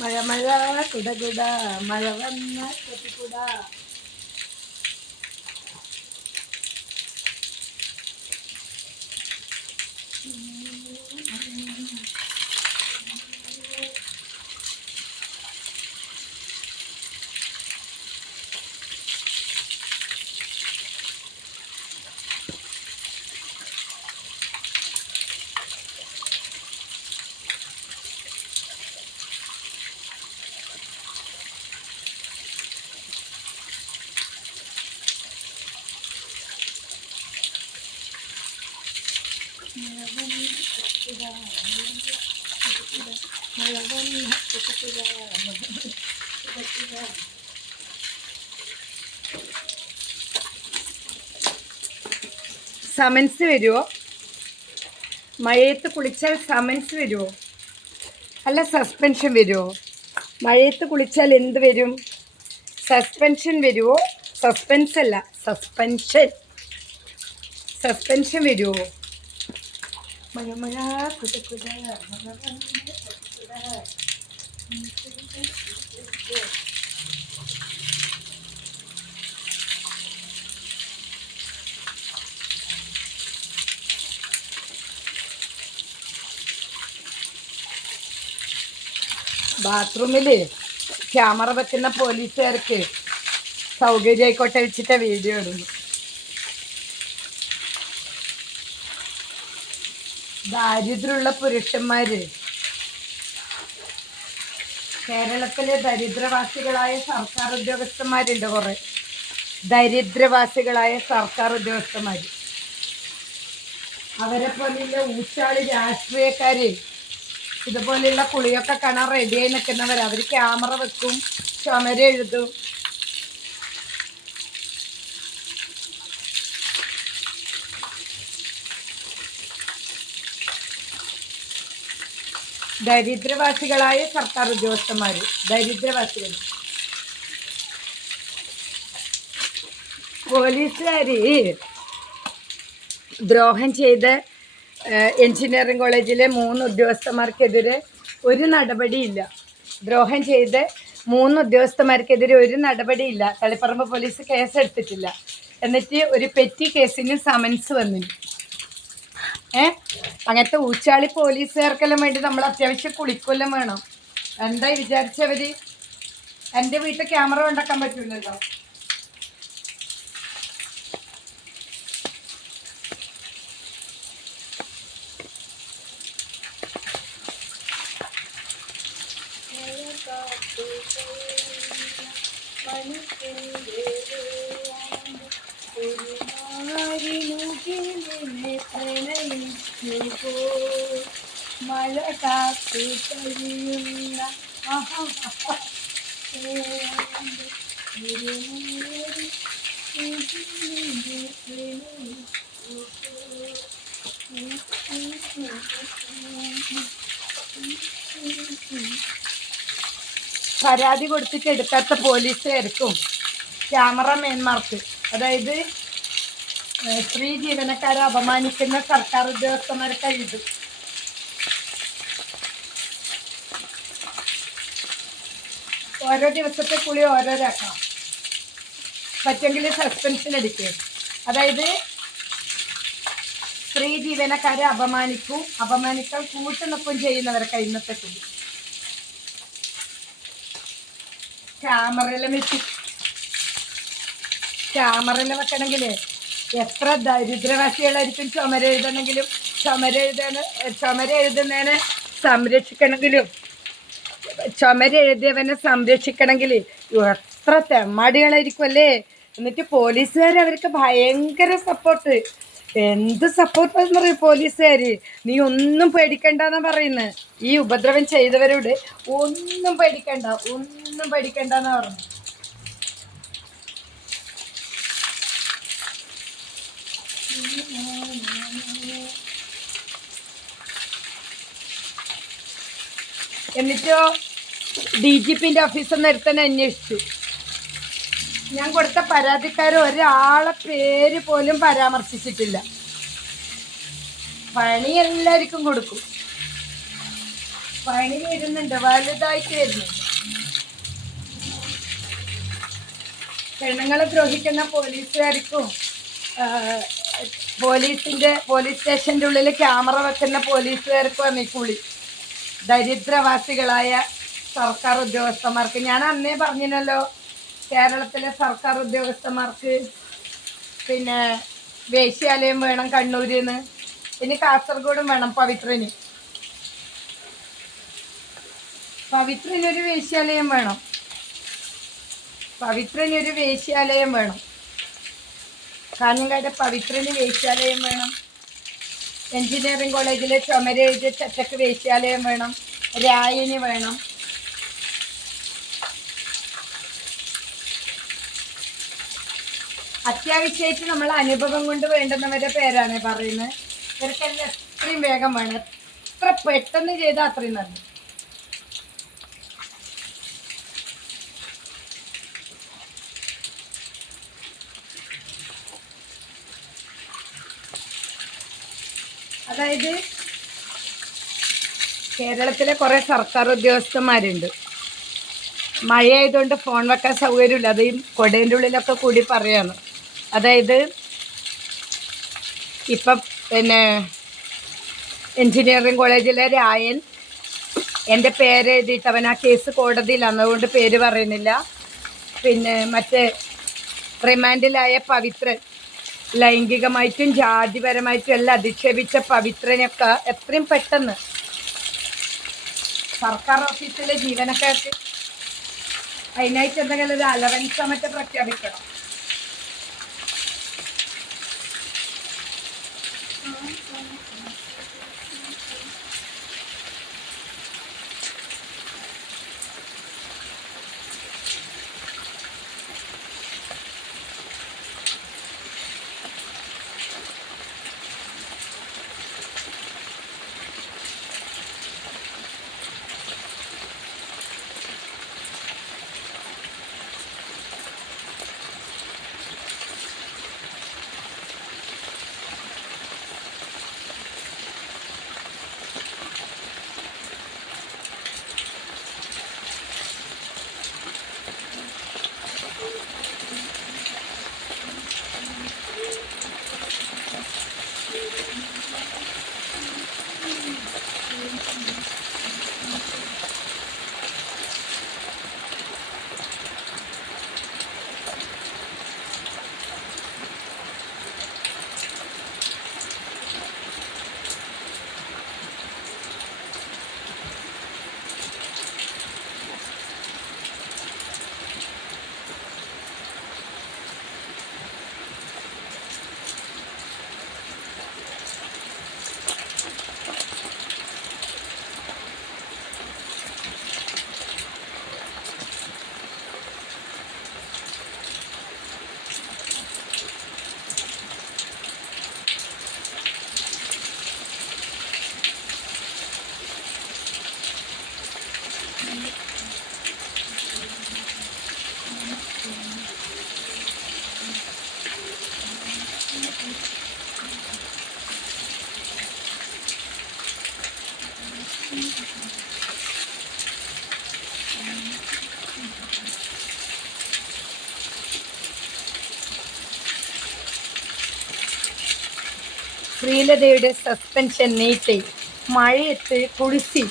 മഴ മഴ കുടകുട മഴ വന്ന കൊട്ടിക്കുട. സമൻസ് വരുമോ? മഴയത്ത് കുളിച്ചാൽ സമൻസ് വരുമോ? അല്ല സസ്പെൻഷൻ വരുമോ? മഴയത്ത് കുളിച്ചാൽ എന്ത് വരും? സസ്പെൻഷൻ വരുമോ? സസ്പെൻസ് അല്ല, സസ്പെൻഷൻ. സസ്പെൻഷൻ വരുമോ? മഴ മഴ കുട കുട മഴ ബാത്റൂമിൽ ക്യാമറ വെക്കുന്ന പോലീസുകാർക്ക് സൗകര്യമായിക്കോട്ടെ വെച്ചിട്ട് വീഡിയോ ഇടുന്നു. ദാരിദ്ര്യമുള്ള പുരുഷന്മാര്, കേരളത്തിലെ ദരിദ്രവാസികളായ സർക്കാർ ഉദ്യോഗസ്ഥന്മാരുണ്ട്. കുറെ ദരിദ്രവാസികളായ സർക്കാർ ഉദ്യോഗസ്ഥന്മാർ, അവരെ പോലെയുള്ള ഊച്ചാളി രാഷ്ട്രീയക്കാര് ഇതുപോലെയുള്ള കുളിയൊക്കെ കാണാൻ റെഡിയായി നിൽക്കുന്നവർ. അവർ ക്യാമറ വെക്കും, ചുമര് എഴുതും. ദരിദ്രവാസികളായ സർക്കാർ ഉദ്യോഗസ്ഥന്മാർ, ദരിദ്രവാസികൾ. പോലീസുകാർ ദ്രോഹം ചെയ്ത് എഞ്ചിനീയറിംഗ് കോളേജിലെ 3 ഉദ്യോഗസ്ഥന്മാർക്കെതിരെ ഒരു നടപടിയില്ല. ദ്രോഹം ചെയ്ത് 3 ഉദ്യോഗസ്ഥന്മാർക്കെതിരെ ഒരു നടപടിയില്ല. തളിപ്പറമ്പ് പോലീസ് കേസെടുത്തിട്ടില്ല. എന്നിട്ട് ഒരു പെറ്റി കേസിന് സമൻസ് വന്നില്ല. അങ്ങനത്തെ ഊച്ചാളി പോലീസുകാർക്കെല്ലാം വേണ്ടി നമ്മൾ അത്യാവശ്യം കുളിക്കൊല്ലം വേണം. എന്തായി വിചാരിച്ചവർ? എൻ്റെ വീട്ടിൽ ക്യാമറ ഉണ്ടാക്കാൻ പറ്റൂലല്ലോ. മഴ കാത്തു കഴിയുന്ന പരാതി കൊടുത്തിട്ട് എടുക്കാത്ത പോലീസുകാർക്കും ക്യാമറമാൻമാർക്ക്, അതായത് സ്ത്രീ ജീവനക്കാരെ അപമാനിക്കുന്ന സർക്കാർ ഉദ്യോഗസ്ഥന്മാർക്ക് എഴുതും. ഓരോ ദിവസത്തെ കുളി ഓരോരാക്കണം. പറ്റെങ്കിൽ സസ്പെൻഷൻ അടിക്കും. അതായത് സ്ത്രീ ജീവനക്കാരെ അപമാനിക്കാൻ കൂട്ടുനിൽക്കും ചെയ്യുന്നവർക്ക് ഇന്നത്തെ കുളി. ക്യാമറയെല്ലാം വെക്കണമെങ്കിൽ എത്ര ദരിദ്രവാസികളായിരിക്കും ചുമരെഴുതുന്നതിനെ സംരക്ഷിക്കണമെങ്കിലും, ചുമരെഴുതിയവനെ സംരക്ഷിക്കണമെങ്കിൽ എത്ര തെമ്മാടികളായിരിക്കും അല്ലേ. എന്നിട്ട് പോലീസുകാർ അവർക്ക് ഭയങ്കര സപ്പോർട്ട്. എന്ത് സപ്പോർട്ട് എന്ന് പറയും പോലീസുകാർ. നീ ഒന്നും പേടിക്കണ്ടെന്നാണ് പറയുന്നത്. ഈ ഉപദ്രവം ചെയ്തവരോട് ഒന്നും പേടിക്കണ്ടെന്നാണ് പറഞ്ഞു. എന്നിട്ടോ DGPൻ്റെ ഓഫീസിൽ നിന്ന് ഒരുത്തനെ അന്വേഷിച്ചു. ഞാൻ കൊടുത്ത പരാതിക്കാർ ഒരാളെ പേര് പോലും പരാമർശിച്ചിട്ടില്ല. പണി എല്ലാവർക്കും കൊടുക്കും. പണി വരുന്നുണ്ട്, വലുതായിട്ട് വരുന്നുണ്ട്. പെണ്ണുങ്ങളെ ദ്രോഹിക്കുന്ന പോലീസുകാർക്കും പോലീസ് സ്റ്റേഷൻ്റെ ഉള്ളിൽ ക്യാമറ വെക്കുന്ന പോലീസുകാർക്കും ഈ കൂലി. ദരിദ്രവാസികളായ സർക്കാർ ഉദ്യോഗസ്ഥന്മാർക്ക് ഞാൻ അന്നേ പറഞ്ഞില്ലല്ലോ, കേരളത്തിലെ സർക്കാർ ഉദ്യോഗസ്ഥന്മാർക്ക് പിന്നെ വേശ്യാലയം വേണം കണ്ണൂരിന്ന്. ഇനി കാസർഗോഡും വേണം, പവിത്രനൊരു വേശ്യാലയം വേണം. കാഞ്ഞങ്ങാട് പവിത്രന് വേശ്യാലയം വേണം. എഞ്ചിനീയറിംഗ് കോളേജിലെ ചുമരെഴുതിയ ചട്ടക്ക് വേശ്യാലയം വേണം. രായന് വേണം. അത്യാവശ്യമായിട്ട് നമ്മൾ അനുഭവം കൊണ്ട് വേണ്ടുന്നവരുടെ പേരാണ് പറയുന്നത്. ഇവർക്കെല്ലാം എത്രയും വേഗം വേണം, എത്ര പെട്ടെന്ന് ചെയ്താൽ അത്രയും നല്ലത്. അതായത് കേരളത്തിലെ കുറേ സർക്കാർ ഉദ്യോഗസ്ഥന്മാരുണ്ട്. മഴയായതുകൊണ്ട് ഫോൺ വെക്കാൻ സൗകര്യമില്ല, അത് ഈ കൊടേൻ്റെ ഉള്ളിലൊക്കെ കൂടി പറയാണ്. അതായത് ഇപ്പം പിന്നെ എഞ്ചിനീയറിംഗ് കോളേജിലെ രായൻ എൻ്റെ പേര് എഴുതിയിട്ട് അവൻ ആ കേസ് കോടതിയിലാണ്, അതുകൊണ്ട് പേര് പറയുന്നില്ല. പിന്നെ മറ്റേ റിമാൻഡിലായ പവിത്രൻ, ലൈംഗികമായിട്ടും ജാതിപരമായിട്ടും എല്ലാം അധിക്ഷേപിച്ച പവിത്രനൊക്കെ എത്രയും പെട്ടെന്ന് സർക്കാർ ഓഫീസിലെ ജീവനക്കാർക്ക് അതിനായിട്ട് എന്തെങ്കിലും ഒരു അലവൻസോ മറ്റോ പ്രഖ്യാപിക്കണം. ശ്രീലതയുടെ സസ്പെൻഷൻ നീട്ടി, മഴയത്ത് കുളിസി.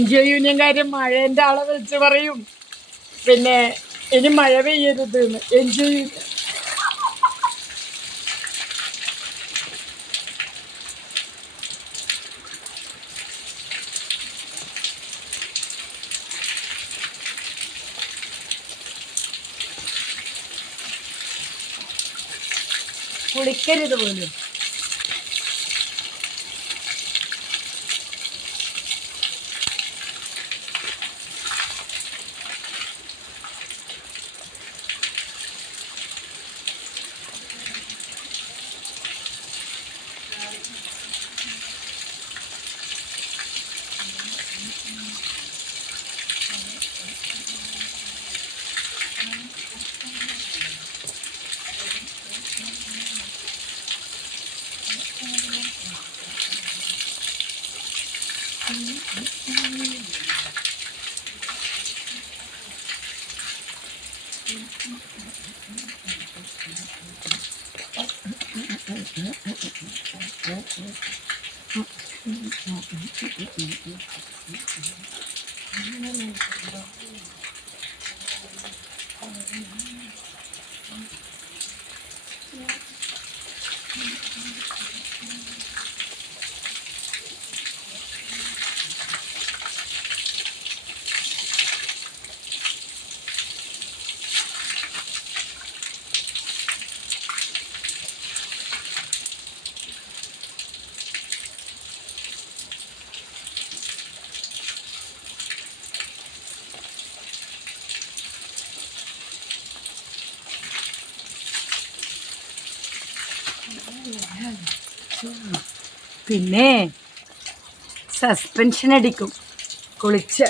NGO യൂണിയൻകാരും മഴേൻ്റെ ആളെ വിളിച്ച് പറയും പിന്നെ ഇനി മഴ പെയ്യരുത് എന്ന്. കുളിക്കരുത് പോലും. പിന്നെ സസ്പെൻഷൻ അടിക്കും കുളിച്ച്.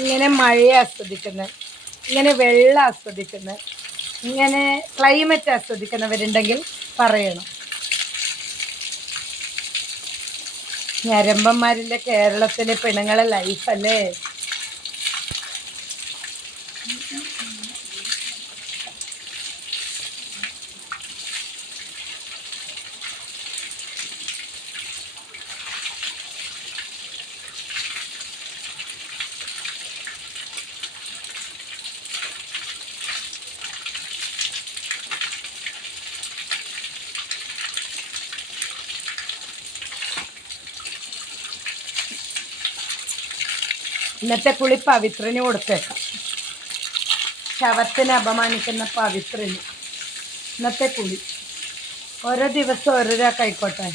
ഇങ്ങനെ മഴയെ ആസ്വദിക്കുന്നത്, ഇങ്ങനെ വെള്ളം ആസ്വദിക്കുന്നത്, ഇങ്ങനെ ക്ലൈമറ്റ് ആസ്വദിക്കുന്നവരുണ്ടെങ്കിൽ പറയണം. ഞരമ്പന്മാരിലെ കേരളത്തിലെ പെണ്ണുങ്ങളെ ലൈഫല്ലേ. ഇന്നത്തെ കുളി പവിത്രന് കൊടുത്തേക്കാം. ശവത്തിനെ അപമാനിക്കുന്ന പവിത്രന് ഇന്നത്തെ കുളി. ഓരോ ദിവസം ഓരോരാൾക്ക് ആയിക്കോട്ടെ.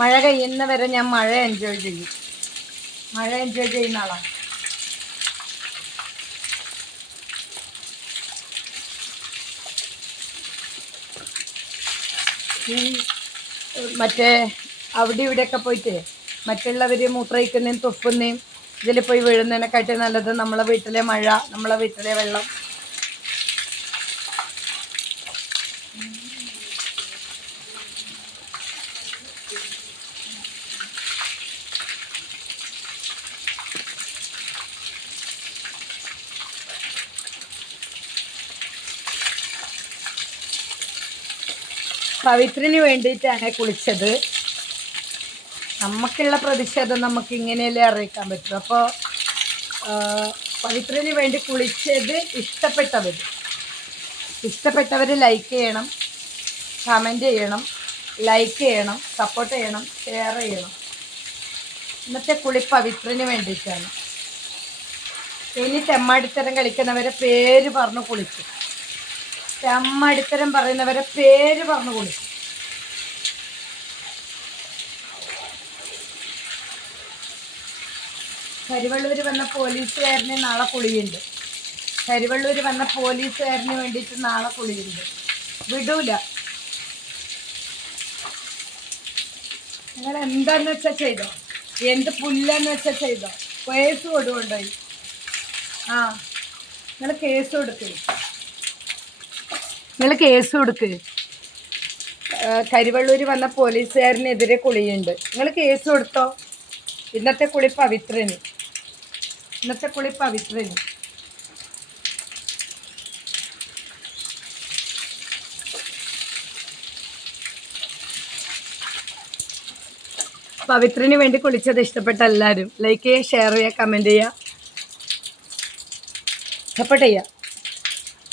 മഴ കഴിയുന്ന വരെ ഞാൻ മഴ എൻജോയ് ചെയ്യും. മഴ എൻജോയ് ചെയ്യുന്ന ആളാണ്. മറ്റേ അവിടെ ഇവിടെയൊക്കെ പോയിട്ട് മറ്റുള്ളവർ മൂത്രയിക്കുന്നതും തുപ്പുന്നതും ഇതിൽ പോയി വീഴുന്നതിനെക്കാട്ടി നല്ലത് നമ്മളെ വീട്ടിലെ മഴ, നമ്മളെ വീട്ടിലെ വെള്ളം. പവിത്രന് വേണ്ടിയിട്ടാണ് കുളിച്ചത്. നമുക്കുള്ള പ്രതിഷേധം നമുക്ക് ഇങ്ങനെയല്ലേ അറിയിക്കാൻ പറ്റും. അപ്പോൾ പവിത്രന് വേണ്ടി കുളിച്ചത് ഇഷ്ടപ്പെട്ടവർ ലൈക്ക് ചെയ്യണം, കമൻറ്റ് ചെയ്യണം, ലൈക്ക് ചെയ്യണം, സപ്പോർട്ട് ചെയ്യണം, ഷെയർ ചെയ്യണം. ഇന്നത്തെ കുളി പവിത്രന് വേണ്ടിയിട്ടാണ്. ഇനി തെമ്മാടിത്തരം കളിക്കുന്നവരെ പേര് പറഞ്ഞു കുളിക്കും. തെമ്മാടിത്തരം പറയുന്നവരെ പേര് പറഞ്ഞു കുളിക്കും. കരിവള്ളൂർ വന്ന പോലീസുകാരന് നാളെ കുളിയുണ്ട്. കരിവള്ളൂർ വന്ന പോലീസുകാരന് വേണ്ടിയിട്ട് നാളെ കുളിയുണ്ട്. വിടൂല. നിങ്ങൾ എന്താന്ന് വെച്ചാൽ ചെയ്തോ, എന്ത് പുല്ലെന്ന് വെച്ചാൽ ചെയ്തോ. കേസ് കൊടുകൊണ്ടായി. നിങ്ങൾ കേസ് കൊടുക്ക്. കരിവള്ളൂർ വന്ന പോലീസുകാരനെതിരെ കുളിയുണ്ട്. നിങ്ങൾ കേസ് കൊടുത്തോ. ഇന്നത്തെ കുളി പവിത്രന്. പവിത്രന് വേണ്ടി കുളിച്ചത് ഇഷ്ടപ്പെട്ട എല്ലാവരും ലൈക്ക് ചെയ്യുക, ഷെയർ ചെയ്യുക, കമൻറ്റ് ചെയ്യുക, സപ്പോർട്ട് ചെയ്യുക.